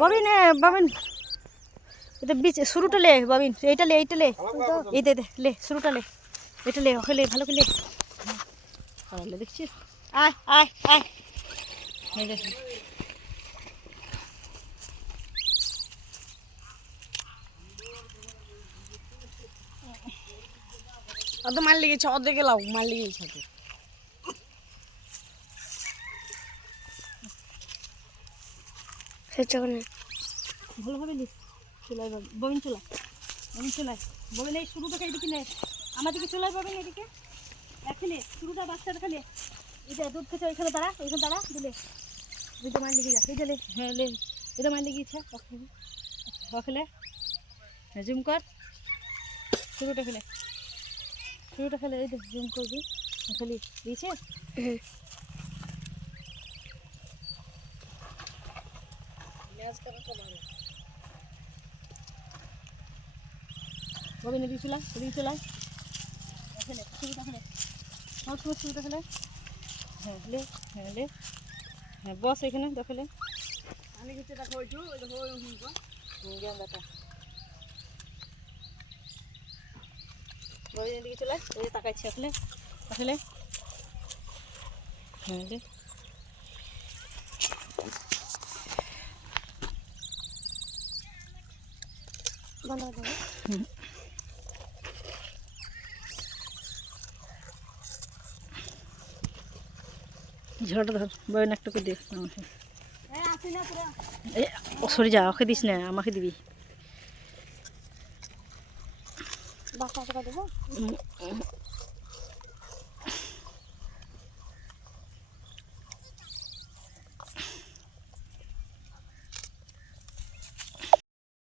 bobbin bobbin এটা beach শুরুটা লে ববিন এইটা লে এই দে লে শুরুটা লে এটা লে ওকে লে ভালো করে লে তাহলে দেখছিস আয় আয় আয় এই দেখ অত মার লেগেছে অর্ধেক গেলাম মার লেগেছে ভালোভাবে লিস চুলাই ববিন চুলাই ববিন এই শুরুটা এদিকে নে আমাদেরকে চুলাই ববিন এদিকে রাখলে শুরুটা বাচ্চাটা খেলে এই যে দুধ খেতে ওইখানে দাঁড়া দিলে দুটো মার লেগে যা এই দিলে হ্যাঁ লে এটা মার লেগেছে ওখানে জুম কর শুরুটা খেলে এই দেখ জুম করবি খালি দিয়েছে ববিন এদিকে চুলাই শুরুটা খেলে শুরুটা খেলে হ্যাঁ লে হ্যাঁ বস এখানে দেখলে আমি কিছু দেখো ওইটু ওই দেখো দেখা ববিন এদিকে চলে ওই তাকাইছে আসলে হ্যাঁ লে ঝোলাটা ধর ববিন একটা করে দে সরে যা ওকে দিস না আমাকে দিবি বাচ্চা দেবো